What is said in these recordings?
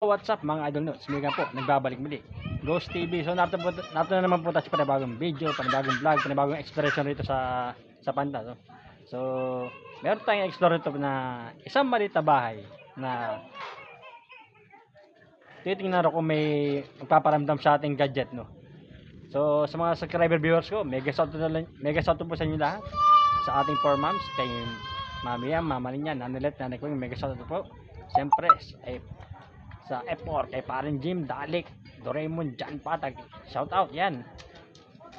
What's up mga idol notes? Mega po, nagbabalik muli. Ghost TV. So narito na naman po tayo sa panibagong video, panibagong vlog, panibagong exploration rito sa Panda. So meron tayong explore rito na isang maliit na bahay na titingnan ko kung may magpaparamdam sa ating gadget, no. So sa mga subscriber viewers ko, mega shout out po sa inyo lahat. Sa ating 4 moms, kay Mami Yam, Mama Linya, Nanilet, Nanay Queen, mega shout out po. Siyempre, sa F4 kay Parin Jim, Dalik, Doraemon, Jan Patag, shout out yan.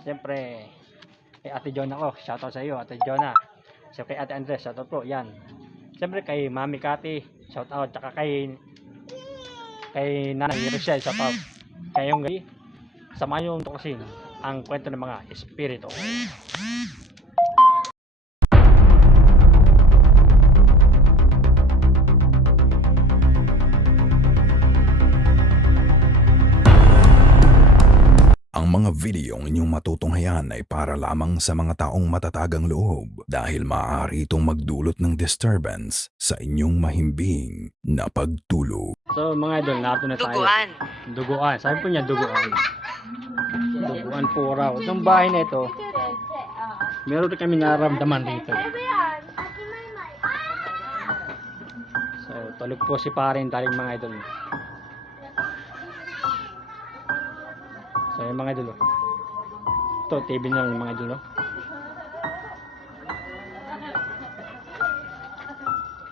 Siyempre kay Ate Jonah ko, shout out sa iyo Ate Jonah. So kay Ate Andres, shout out po yan. Siyempre kay Mami Kati, shout out. Tsaka kay Nanay Rochelle, shout out. Kayong gabi, samahan yung tukasin ang kwento ng mga espiritu. Ang mga videong inyong matutunghayan ay para lamang sa mga taong matatagang loob dahil maaari itong magdulot ng disturbance sa inyong mahimbing na pagtulog. So mga idol, narito na tayo. Duguan. Sabi po niya duguan. Duguan po raw. Itong bahay na ito, meron na kami nararamdaman dito. So tulog po si Parin Daling mga idol. So yung mga idol, ito TV na lang yung mga idol.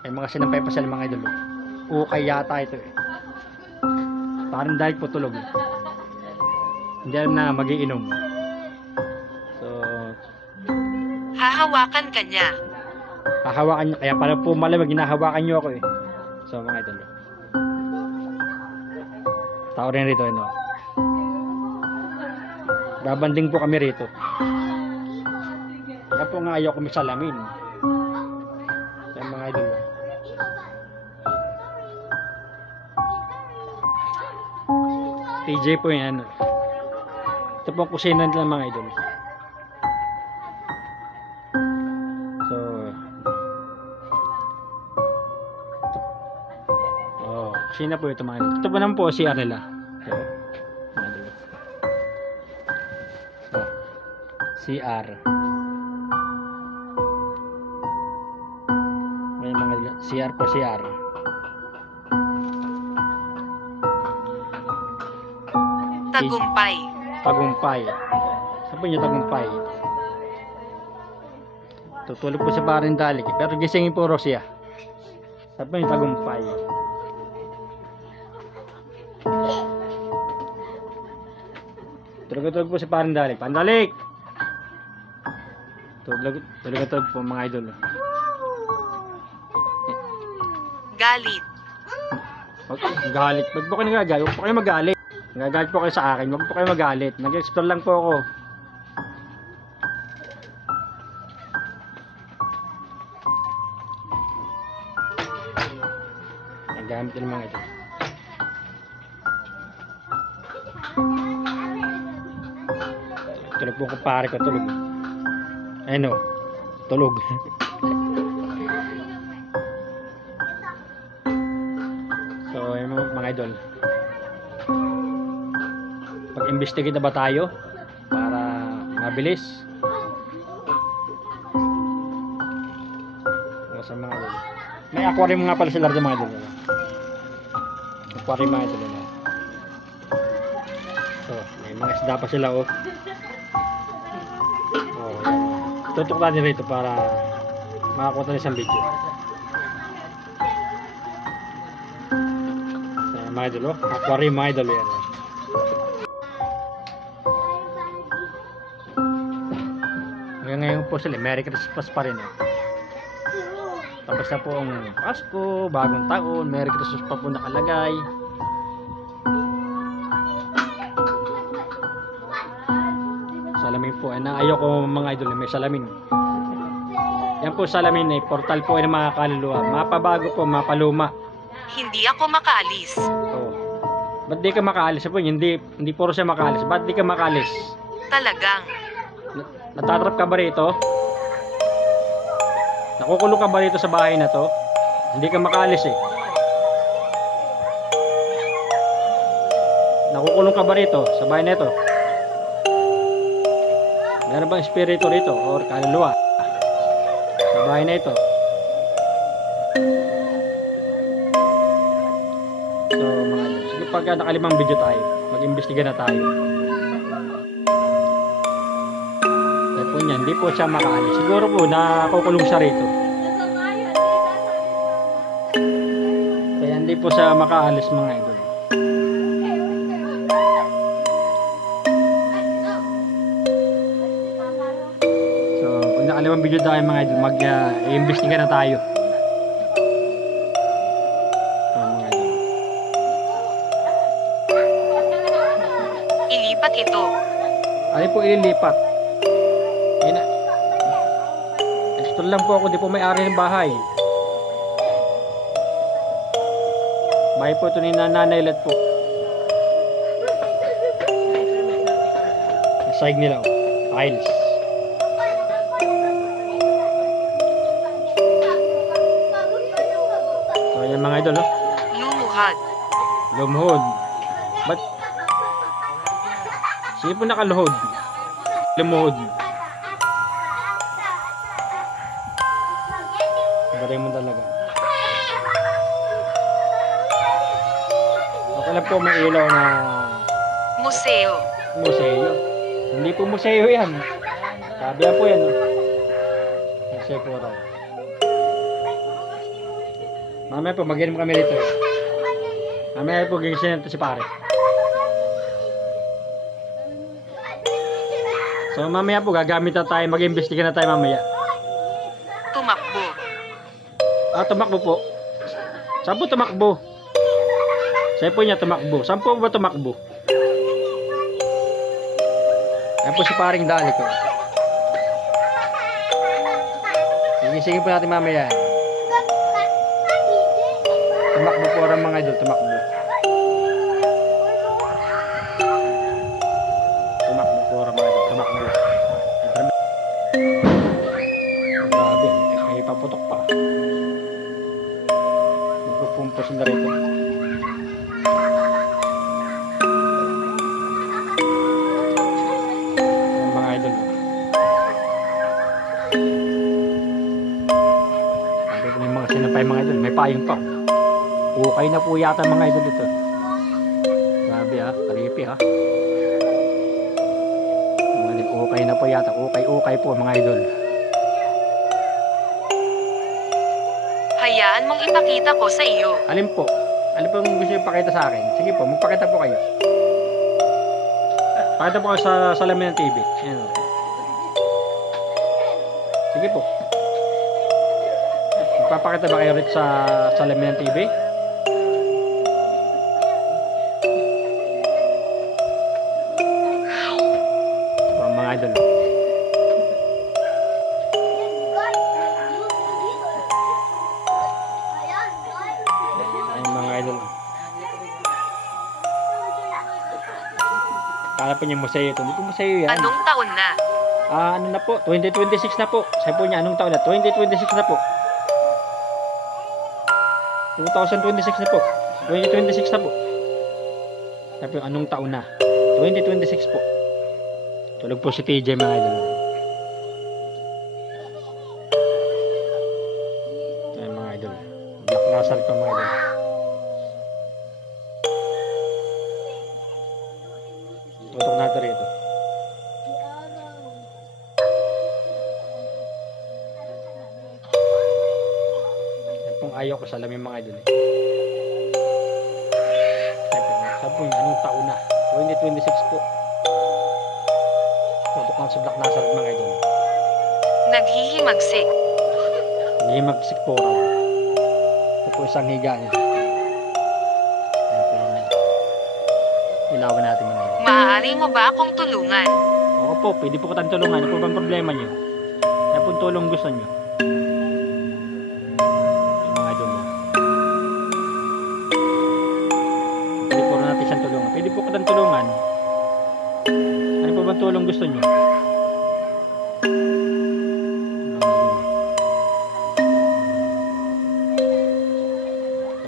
May mga sinampay pa sila mga idol. Ukay yata ito eh. Parang dahil po tulog. Hindi alam na magiinom. So hahawakan ka niya. hahawakan niya. Kaya para po malamig, hinahawakan niyo ako eh. So mga idol, tao rin rito ano. Babanding po kami rito. Kaya po nga ayaw kami salamin. Kaya mga idol, TJ po yan. Ito po ang kusina nila mga idol. So kusina po ito mga idol. Ito po naman po si Arela. CR. May mga CR po CR. Tagumpay. Tagumpay. Sabi niyo tagumpay. Tutulog po sa Parin Dalik. Pero gisingin po siya. Sabi niyo tagumpay. Tulog po sa Parin Dalik. Pandalik! Tulog po mga idol. Galit. Galit. Wag po kayo nagagalit. Wag po kayo magalit. Nagagalit po kayo sa akin. Wag po kayo magalit. Nag-explore lang po ako. Nagamit din mga ito. Tulog po ko pare ko. Tulog. Ayun o, tulog. So ayun mga idol, pag-investigate na ba tayo para mabilis? O sa mga idol, may aquarium nga pala sila dyan mga idol. Aquarium mga idol. So may mga isda pa sila oh. Tutok natin rito para makakuha tayo isang video. Mga idol, aquarium mga idol yan. Ngayon po sila, Merry Christmas pa rin eh. Tapos na po ang Pasko, bagong taon, Merry Christmas pa po nakalagay. Salamin po, ayaw ko mga idol, may salamin. Yan po salamin ay portal po ng mga kaluluwa. Mapabago po, mapaluma. Hindi ako makaalis. Oh. Ba't di ka makaalis po? Hindi puro siya makaalis. Ba't di ka makaalis? Talagang. Natatrap ka ba rito? Nakukulong ka ba rito sa bahay na to? Hindi ka makaalis eh. Nakukulong ka ba rito sa bahay na ito? Meron bang espiritu rito or kaluluwa sa bahay na ito? So mga idol, sige, pag nakalimang video tayo, mag-imbestiga na tayo. Kaya po niya, hindi po siya makaalis. Siguro po nakukulong siya rito. Kaya hindi po siya makaalis mga idol. So kung nakalimang video tayo mga idol, mag-imbestiga na tayo. Ilipat ito. Ano po ililipat? Extra lang po ako, di po may-ari ng bahay. Bahay po ito ni Nanay Let po. Side nila, tiles. So yan mga idol, Lumuhad. lumuhod. Ba't? Sige po nakaluhod. Lumuhod. Baray mo talaga. Okay lang po may ilaw na Museo. museo. Hindi po museo yan. Sabi po yan. Museo po raw. Mamaya po mag-inom kami dito. Mamaya po gigising natin si pare. So mamaya po gagamit na tayo, mag-imbestiga na tayo mamaya. Tumakbo. Tumakbo po. Saan po tumakbo? Saan po niya tumakbo? Saan po ba tumakbo? Ayan po si paring dali ko. Gigisingin po natin mamaya. Tumakbo po rin mga idol, tumakbo. Tumakbo po rin mga idol, tumakbo. Grabe, may paputok pa. Magpupumpos na rito. Mga idol. Sabi ko yung mga sinapay mga idol, may payong pa. Okay na po yata mga idol ito. Grabe ha, creepy ha. Okay na po yata, okay po mga idol. Hayaan mong ipakita ko sa iyo. Alin po? Alin po yung gusto nyo pakita sa akin? Sige po, magpakita po kayo. Pakita po kayo sa salamin ng TV. Ayan o. Sige po. Magpapakita ba kayo rin sa salamin ng TV? Mga idol. Ayun mga idol. Kala po niya museo ito. Hindi po museo yan. Anong taon na? Ano na po? 2026 na po. Sabi po niya, anong taon na? 2026 na po. 2026 na po. 2026 na po. Sabi po, anong taon na? 2026 po. Tulog po si TJ mga idol. Ayan mga idol. Black Lazar pa mga idol. Tutok natin rito. Yan pong ayaw ko sa lamin mga idol. Sabi po niya, anong taon na? 2026 po. Tutok lang sa Black Lazar mga idol. Naghihimagsik. Hindi magsik po raw. Ito po isang higa niya. Ayan po yung ilawan natin mga idol. Maaari mo ba akong tulungan? Oo po, pwede po kitang tulungan. Ano po bang problema niyo? Ano po tulong gusto niyo? Yung mga idol niyo. Pwede po natin siyang tulungan. Pwede po kitang tulungan. Ano po bang tulong gusto niyo?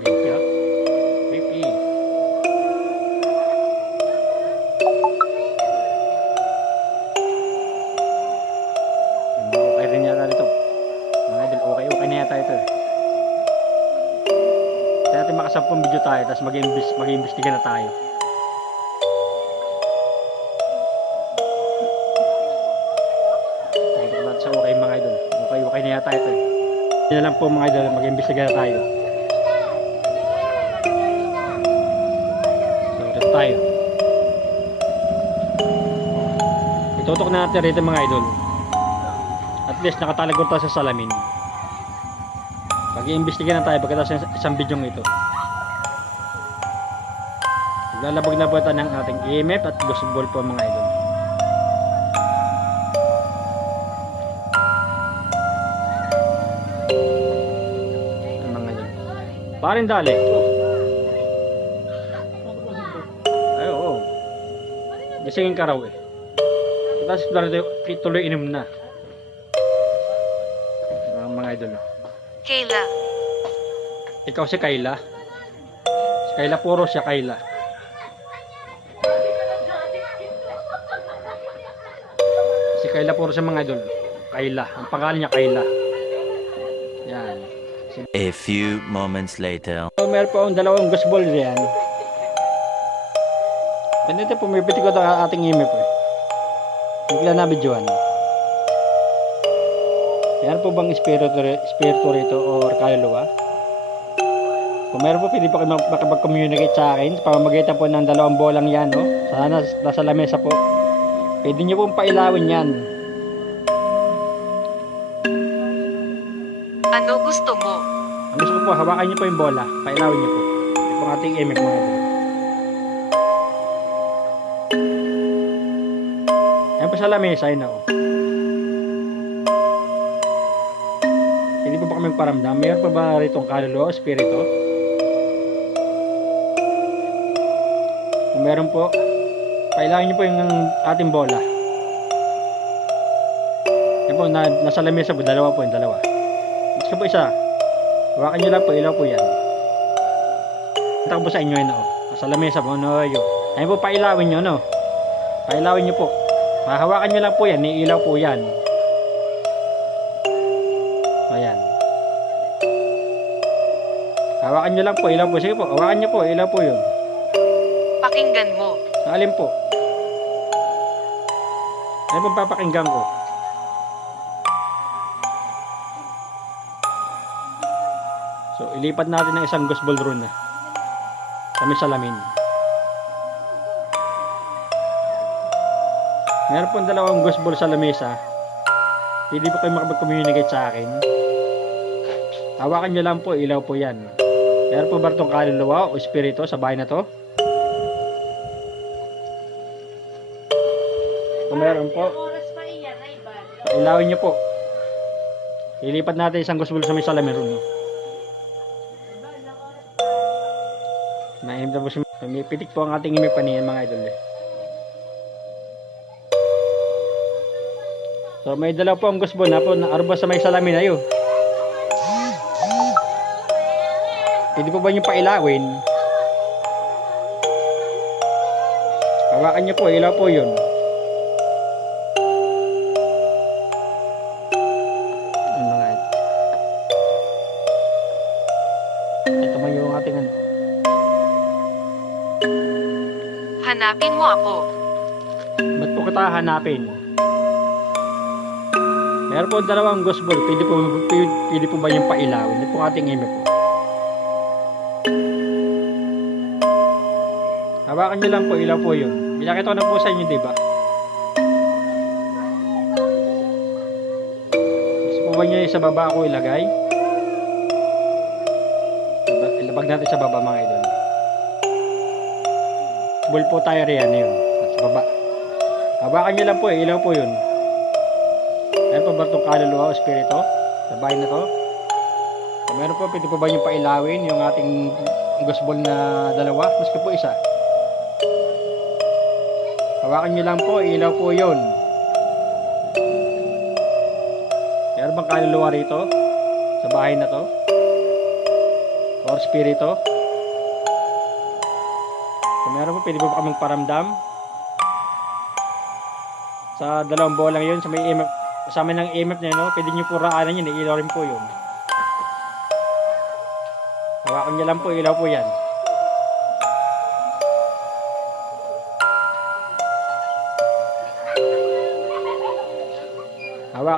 Creepy ha? Creepy. tayo, tapos mag-iimbestiga na tayo. Tutok natin sa okay mga idol. Okay na yata ito eh. Hindi na lang po mga idol, mag-iimbestiga na tayo. So, ito tayo. Itutok na natin rito mga idol. At least nakatalagod tayo sa salamin. Mag-iimbestiga na tayo pagkatapos ng isang bidyong ito. Lalabag na po ito ng ating EMF at ghost ball po mga idol. Mga idol. Parin dali. Ay oo. Gisingin ka raw eh. Tapos tuloy inom na. Mga idol. Kayla. Ikaw si Kayla. Si Kayla puro siya Kayla. Si Kayla puro siya mga idol. Kayla. Ang pangalan niya Kayla. Yan. A few moments later. So, meron po akong dalawang ghost ball diyan. Ganito pumipiti ko ito ang ating imip eh. Bigla na videoan. Yan po bang espiritu rito or kaluluwa? Kung meron po, pwede po kayo makapag-communicate sa akin sa pamamagitan po ng dalawang bolang yan, no? Sana nasa lamesa po. Pwede nyo pong pailawin yan. Ano gusto mo? Ang gusto ko po, hawakan nyo po yung bola. Pailawin nyo po. Ito po ang ating imip mga idol. Yan po sa lamesa, yun ako. Hindi po ba kami paramdam? Mayroon pa ba rito ang kaluluwa o espiritu? Kung meron po, pailawin nyo po yung ating bola. Yan po, nasa lamesa po, dalawa po yung dalawa. Gusto po isa. Hawakan nyo lang po, ilaw po yan. Ito ko po sa inyo yun, no? Nasa lamesa po, no? Ayun po, pailawin nyo, no? Pailawin nyo po. Hawakan nyo lang po yan, iilaw po yan. Ayan. Hawakan nyo lang po, ilaw po. Sige po, hawakan nyo po, ilaw po yun. Pakinggan mo. Alin po? Ano pong papakinggan ko? So, ilipat natin ng isang ghost ball rune kami salamin. Meron pong dalawang ghost ball sa lamesa. Hindi po kayo makapag-communicate sa akin. Hawakan nyo lang po, ilaw po yan. Meron po ba itong kaluluwa o espiritu sa bahay na to? Kung meron po, ilawin nyo po. Ilipat natin isang ghost ball sa may salamin ron. No? Naimda po siya. May pitik po ang ating imip paniyan mga idol eh. So may dalaw po ang ghost ball na po na arba sa may salamin ayo. Pwede po ba nyo pailawin? Hawakan nyo po, ilaw po yun. Mga ito man yung ating ano. Hanapin mo ako. Ba't po kita hanapin? Meron po dalawang ghost ball. Pwede po ba yung pailawin? Ito po ating imip po. Hawakan nyo lang po, ilaw po yun. Pinakita ko na po sa inyo, diba? Gusto po ba nyo sa baba ako ilagay? Ilabag natin sa baba mga idol. Ball po tayo riyan yun. At sa baba. Hawakan nyo lang po, ilaw po yun. Meron pa ba itong kaluluwa o espiritu sa bahay na to? So, meron po, pwede po ba nyo pailawin yung ating ghost ball na dalawa? Maski po isa. Hawakan nyo lang po, ilaw po yun. Meron bang kaluluwa rito sa bahay na to? Or spirito? So, meron po, pwede po ba kaming paramdam? Sa dalawang bolang yun, sa may EMF, kasama ng EMF niya, no? Pwede nyo po raanan yun, ilaw rin po yun. Hawakan nyo lang po, ilaw po yan.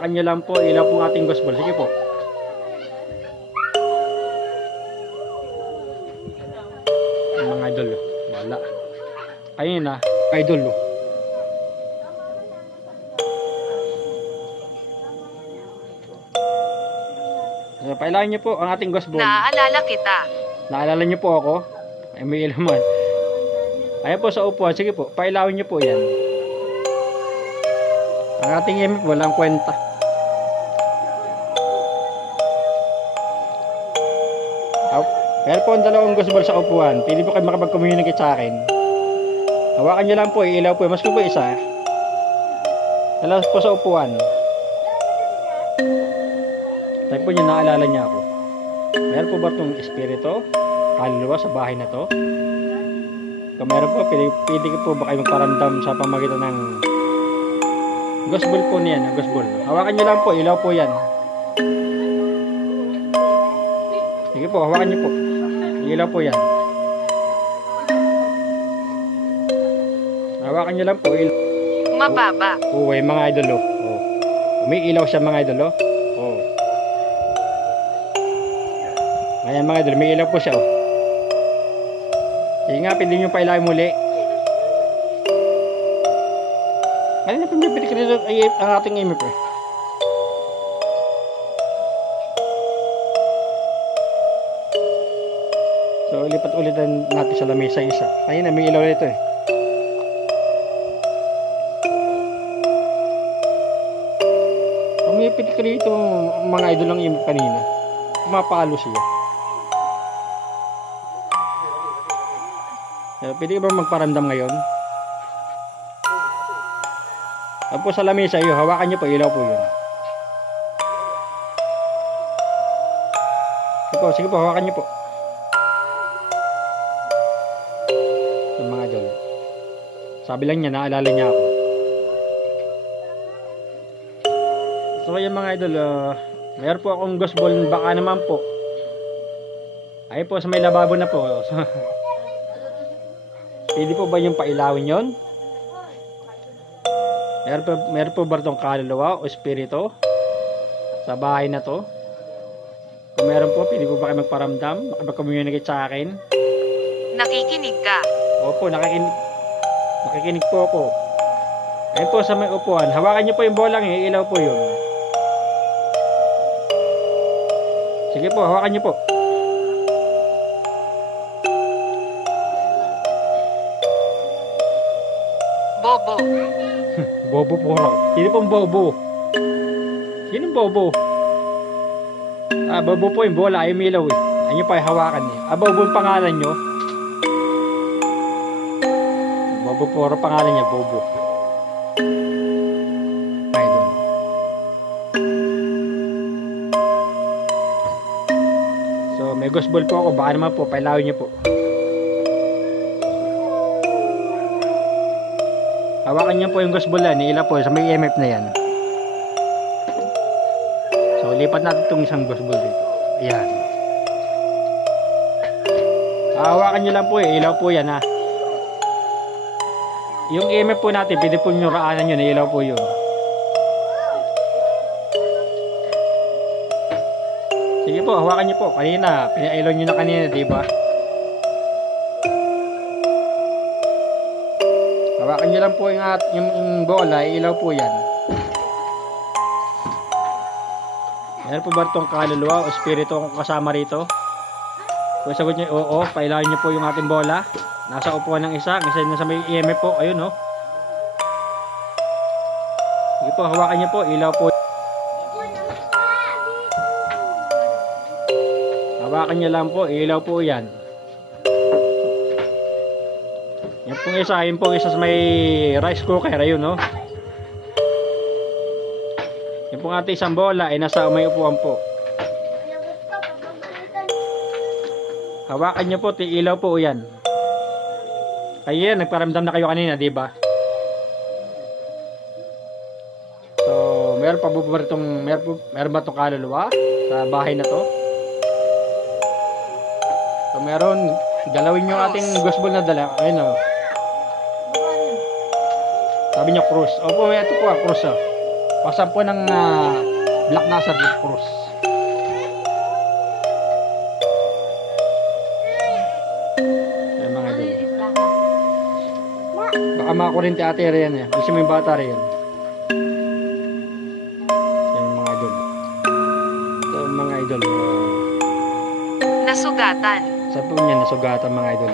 Hawakan nyo lang po, ilaw po ang ating gospel. Sige po. Mga idol, wala. Ayun na, idol. So, pailawan nyo po ang ating gospel. Naaalala kita. Naalala nyo po ako? Ay, may ilaman. Ayan po sa upuan. Sige po, pailawin nyo po yan. Ang ating imip, walang kwenta. Meron po ang dalawang gospel sa upuan. Pwede po kayo makapag-communicate sa akin. Hawakan nyo lang po, ilaw po. Mas ko po isa. Dalawas po sa upuan. Tayo po nyo, naalala niya ako. Meron po ba itong espiritu? Kaluluwa sa bahay na to? Kung meron po, pwede po ba kayo magparamdam sa pamagitan ng gospel po niyan, ang gospel. Hawakan nyo lang po, ilaw po yan. Sige po, hawakan nyo po. Ilaw po yan. Hawakan nyo lang po, ilaw. Mababa. Oo, mga idol, oh. Umiilaw siya, mga idol, oh. Oh. Ngayon, mga idol, may ilaw po siya, oh. Sige nga, pwede nyo pailawin muli. Kanina pumipili ka dito ang ating imip, eh. So, lipat-ulitan natin sa lamesa isa. Kanina, may ilaw nito, eh. Pumipili ka dito mga idol ng imip kanina. Mapalo siya. Pwede ba magparamdam ngayon? Tapos sa lamesa iyo, hawakan niyo po, ilaw po yun. Sige po, hawakan niyo po. Yung mga idol. Sabi lang niya, naalala niya ako. So yung mga idol, mayroon po akong gospel, baka naman po. Ay po, sa may lababo na po. Pwede po ba yung pailawin yon? Meron po ba itong kaluluwa o espiritu sa bahay na to? Kung meron po, pwede po ba kayo magparamdam? Makapag-communicate sa akin? Nakikinig ka. Opo, nakikinig po ako. Ayun po sa may upuan. Hawakan niyo po yung bolang, ilaw po yun. Sige po, hawakan niyo po. Bobo. Bobo po raw. Sino pong bobo? Sinong bobo? Bobo po yung bola, ay umilaw eh. Ayun pa yung hawakan eh. Bobo yung pangalan nyo. Bobo po raw pangalan niya, Bobo. Ay doon. So may gospel po ako, baka naman po, pailawin nyo po. Hawakan niyo po yung gosbolan, ila po sa may EMF na yan. So lipat natin itong isang gosbol dito. Ayan. Hawakan niyo lang po ilaw po yan ha. Yung EMF po natin, pwede po nyo raanan yun, ilaw po yun. Sige po, hawakan niyo po. Kanina, pinailaw nyo na kanina, diba? Hawakan nyo lang po yung bola, ilaw po yan. Meron po ba itong kaluluwa o espiritu kung kasama rito? Kung sagot nyo, oo, pailawin nyo po yung ating bola. Nasa upuan ng isa, isa nasa may EMF po, ayun o. Sige po, hawakan nyo po, ilaw po. Hawakan nyo lang po, ilaw po yan. Yan pong isa, yun pong isa sa may rice cooker, ayun no. Yan pong ating isang bola ay nasa may upuan po. Hawakan nyo po, ilaw po yan. Kayo yan, nagparamdam na kayo kanina, di ba? So, meron pa ba itong, meron ba itong kaluluwa sa bahay na to? So, meron, galawin yung ating gospel na dala, ayun o. Sabi niya cross. Opo, ito po cross ah. Pasan po ng Black Nasser Cruz. Ayan mga idol. Baka makakurente ate yan eh. Gusto mo yung bata rin. Ayan mga idol. So mga idol. Nasugatan. Sabi po niya nasugatan mga idol.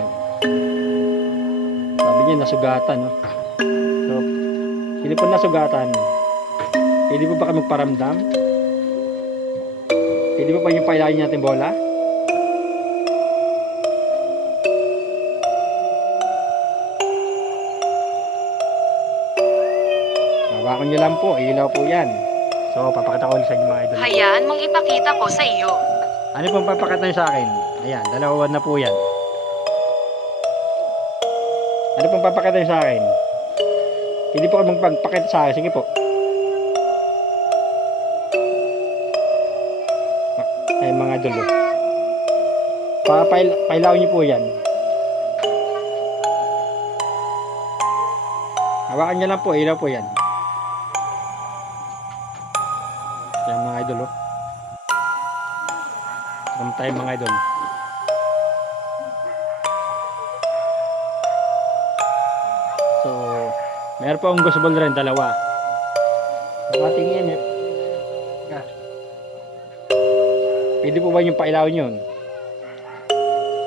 Sabi niya nasugatan. No? So, hindi po nasugatan. Pwede po ba kami magparamdam? Pwede po ba yung pailayin natin bola? Hawakan niyo lang po, ilaw po yan. So, papakita ko ulit sa inyo mga idol. Hayaan mong ipakita ko sa iyo. Ano pong papakita niyo sa akin? Ayan, dalawa na po yan. Ano pong papakita niyo sa akin? Hindi po kayo magpapakita sa akin. Sige po. Ay mga idol. Pailaw niyo po yan. Hawakan niyo lang po, ilaw po yan. Yan mga idol. Tama tayo mga idol. So, meron po akong gusto ball rin, dalawa. Ang ating EMF. Pwede po ba yung pailawin yun?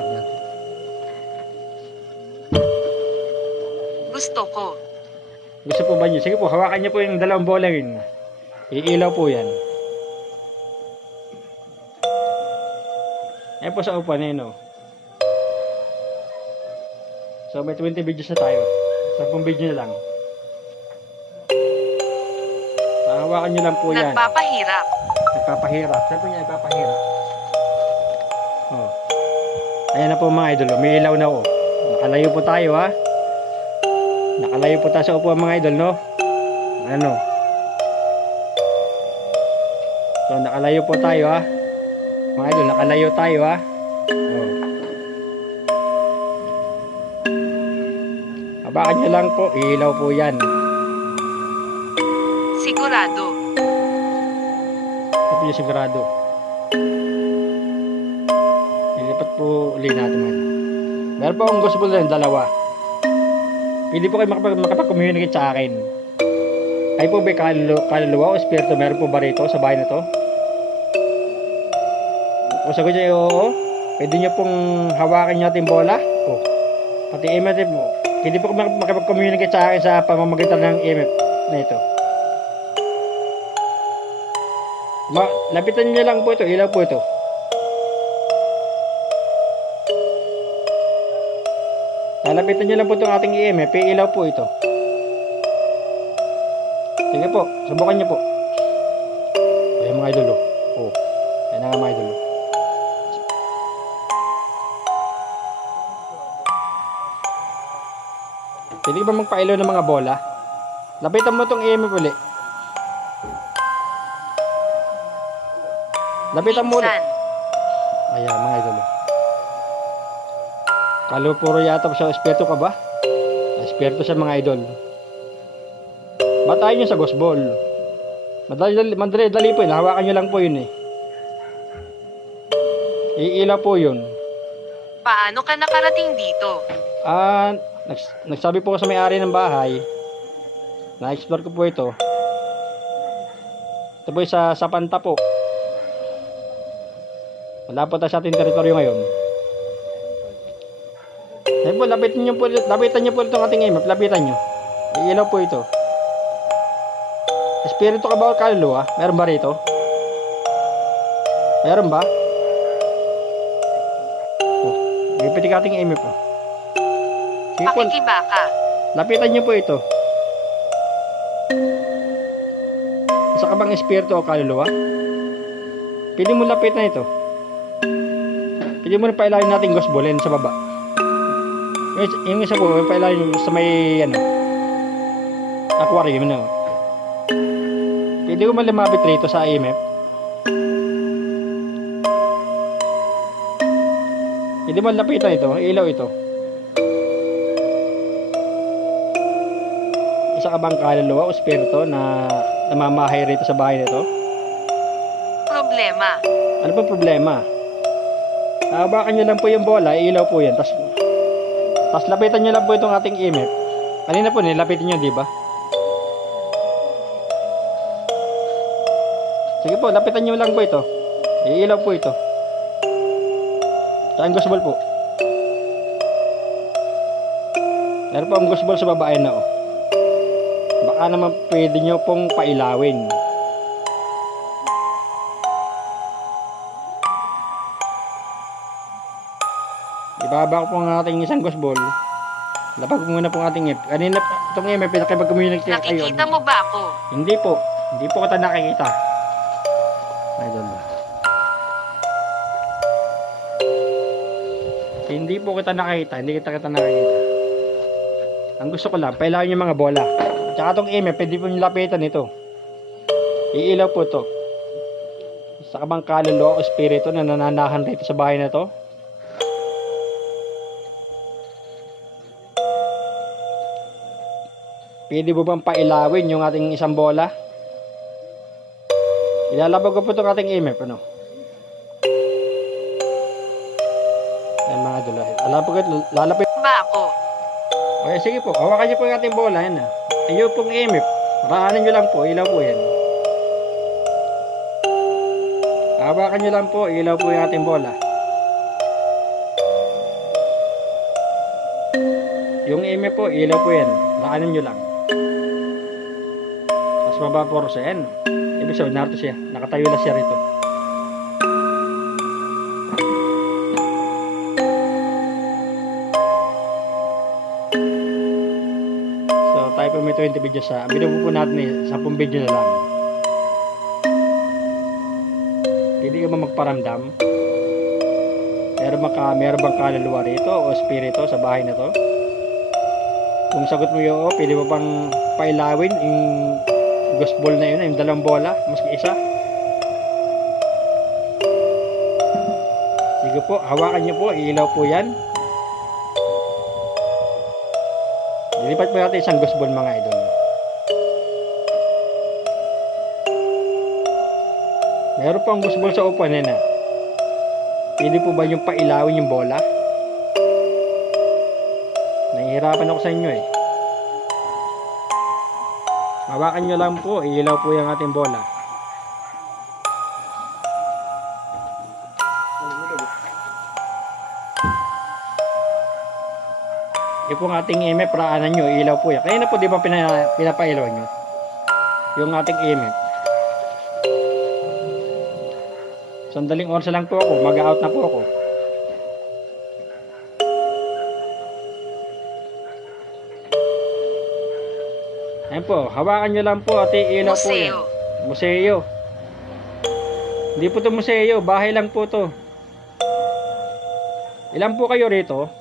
Ayan. Gusto ko. Gusto po ba nyo? Sige po, hawakan nyo po yung dalawang bola yun. Iilaw po yan. Ayan po sa upan eh, no? So, may 20 videos na tayo. 10 video na lang. Hawakan nyo lang po yan. Nagpapahirap. Nagpapahirap. Saan po niya nagpapahirap? Oh. Ayan na po mga idol. May ilaw na oh. Nakalayo po tayo ha. Nakalayo po tayo sa upuan mga idol no. Ano? So nakalayo po tayo ha. Mga idol, nakalayo tayo ha. Oh. Habakan nyo lang po. Ilaw po yan. Sigurado. Ito yung sigurado. Ilipat po ulit natin ngayon. Meron po akong gospel rin, dalawa. Pwede po kayo makapag-communicate sa akin. Ay po ba kaluluwa o espiritu? Meron po ba rito sa bahay na to? Kung sagot niya oo, pwede niyo pong hawakan niyo ating bola. Oh. Pati EMF mo. Pwede po makapag-communicate sa akin sa pamamagitan ng EMF na ito. Lapitan niyo lang po ito, ilaw po ito. Lapitan niyo lang po itong ating EMF, ilaw po ito. Sige po, subukan niyo po. Ayan mga idol. Oh. Ayan nga mga idol. Pwede ba magpailaw ng mga bola? Lapitan mo itong EMF ulit. Lapitan mo ulit. Minsan. Ayan mga idol. Kalo puro yata sa espiritu ka ba? Espiritu sa mga idol. Batayin nyo sa gosbol. Madali po yun. Hawakan nyo lang po yun eh. Iila po yun. Paano ka nakarating dito? Nagsabi po ko sa may-ari ng bahay. Na-explore ko po ito. Ito po sa Panta po. Wala po tayo sa ating teritoryo ngayon. Ayun po, lapitan nyo po itong ating EMF. Lapitan nyo. Iilaw po ito. Espiritu ka ba o kaluluwa? Meron ba rito? Meron ba? Oh, ipiti ka ating EMF. Oh. Sige po, Pakikibaka. lapitan nyo po ito. Isa ka bang espiritu o kaluluwa? Pili mo lapitan ito. Pili mo na pailayin natin gosbolin sa baba. Yung isa po, pailayin sa may aquarium na. Pwede ko malimapit rito sa EMF. Pwede mo lapitan ito, ilaw ito. Isa ka bang kaluluwa o espiritu na namamahay rito sa bahay nito? Problema. Ano ba problema? Hawakan nyo lang po yung bola, iilaw po yan. Tapos lapitan nyo lang po itong ating EMF. Kanina po nilapitin nyo, di ba? Sige po, lapitan nyo lang po ito. Iilaw po ito. Saan ghost ball po? Meron po ang ghost ball sa babae na oh. Baka naman pwede nyo pong pailawin. Ibaba ko po ang ating isang ghost ball. Lapag muna po ang ating EMF. Kanina po, itong EMF, pinakipag-communicate kayo. Nakikita mo ba ako? Hindi po. Hindi po kita nakikita. Idol. Hindi po kita nakikita. Hindi kita nakikita. Ang gusto ko lang, pailawin yung mga bola. Tsaka itong EMF, pwede po yung lapitan ito. Iilaw po ito. Sa kabang kaluluwa o espiritu na nananahan rito sa bahay na to. Pwede po bang pailawin yung ating isang bola? Ilalabag ko po itong ating EMF, ano? Ayan mga idol. Lalapit. Ba ako? Okay, sige po. Hawakan niyo po yung ating bola. Yan na. Iyo pong EMF. Raanan niyo lang po. Ilaw po yan. Hawakan niyo lang po. Ilaw po yung ating bola. Yung EMF po, ilaw po yan. Raanan niyo lang. Mas mababa siya. Yan. Ibig sabihin, narito siya. Nakatayo lang siya rito. So, tayo po may 20 videos sa. Binubo po natin eh. 10 video na lang. Hindi ka ba magparamdam? Meron bang kaluluwa rito o espiritu sa bahay na to? Kung sagot mo yung pwede mo bang pailawin yung ghost ball na yun, yung dalawang bola, maski isa. Sige po, hawakan nyo po, iilaw po yan. Lilipat po natin isang ghost ball mga idol. Meron po ang ghost ball sa upuan na. Pwede po ba yung pailawin yung bola? Nahihirapan ako sa inyo eh. Hawakan nyo lang po, iilaw po yung ating bola. Ito po ang ating EMF, raanan nyo, iilaw po yan. Kaya na po di ba pinapailaw nyo? Yung ating EMF. Sandaling oras lang po ako, mag-out na po ako. Ayan po, hawakan nyo lang po at iilaw po yan. Museo. Hindi po ito museo, bahay lang po ito. Ilan po kayo rito?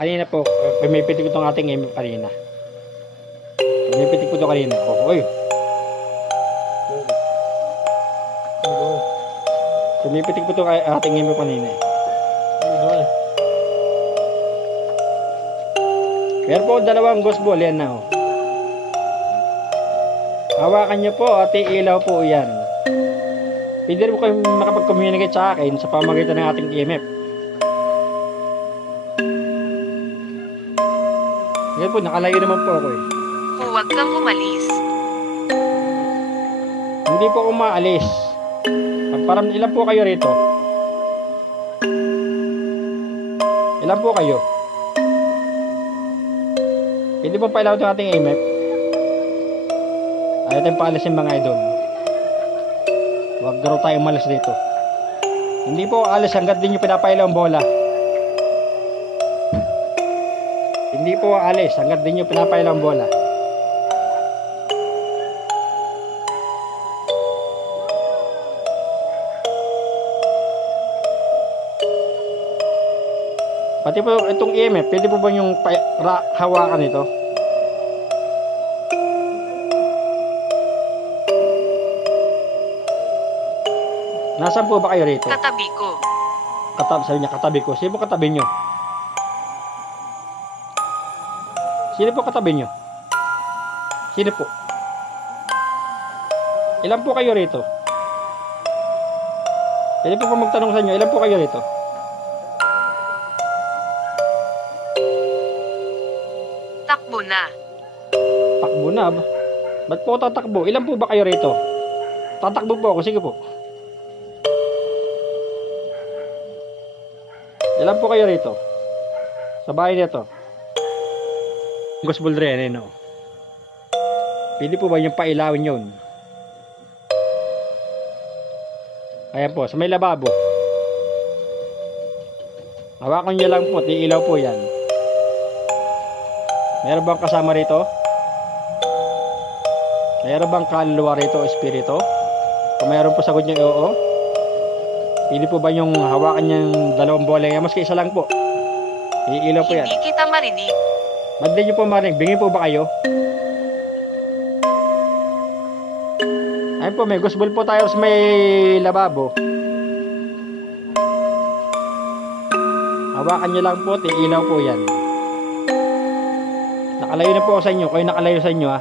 Kanina po, pumipitik ko itong ating EMF kanina. Pumipitik ko ito kanina. Oy. Pumipitik ko ito ating EMF kanina. Meron po dalawang ghost ball yan na oh. Hawakan nyo po at iilaw po yan. Pwede po kayo makapag-communicate sa akin sa pamagitan ng ating EMF. Ngayon po, nakalayo naman po ako eh. Huwag kang umalis. Hindi po umaalis. Parang ilan po kayo rito? Ilan po kayo? Pwede po pailaw ito ating EMF. Ayaw tayong paalisin mga idol. Huwag daw tayo umalis dito. Hindi po alis hanggat din nyo pinapailaw ang bola. Hindi po alis hanggat din nyo pinapailaw ang bola. Pati po itong EMF, pwede po ba yung hawakan ito? Nasaan po ba kayo rito? Katabi ko. Sabi niya, katabi ko. Sino po katabi nyo? Sino po katabi nyo? Sino po? Ilan po kayo rito? Pwede po magtanong sa inyo, ilan po kayo rito? Takbo na. Takbo na. Ba't po ako tatakbo? Ilan po ba kayo rito? Tatakbo po ako, sige po. Ilan po kayo rito? Sa bahay nito. Gospel rin, no? Pwede po ba yung pailawin yun? Ayan po, sa may lababo. Hawakan nyo lang po, ilaw po yan. Meron bang kasama rito? Meron bang kaluluwa rito o espiritu? Kung meron po, sagot nyo oo. Pili po ba yung hawakan niyang dalawang bola yan? Maski isa lang po. Iilaw po yan. Hindi kita marinig. Ba't di nyo po marinig? Bingin po ba kayo? Ayun po, may gospel po tayo sa may lababo. Hawakan nyo lang po, iilaw po yan. Nakalayo na po ako sa inyo. Kayo nakalayo sa inyo ha.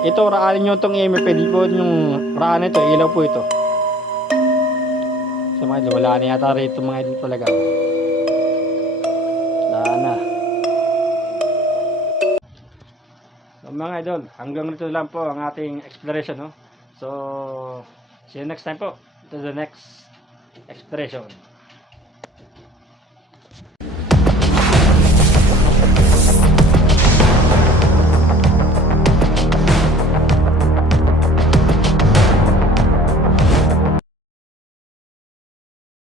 Ito, raanin nyo itong email. Pwede po yung raanin ito. Ilaw po ito. Sa mga idol, wala na yata rito mga idol talaga. Wala na. So, mga idol, hanggang dito lang po ang ating exploration. No? So, see you next time po to the next exploration.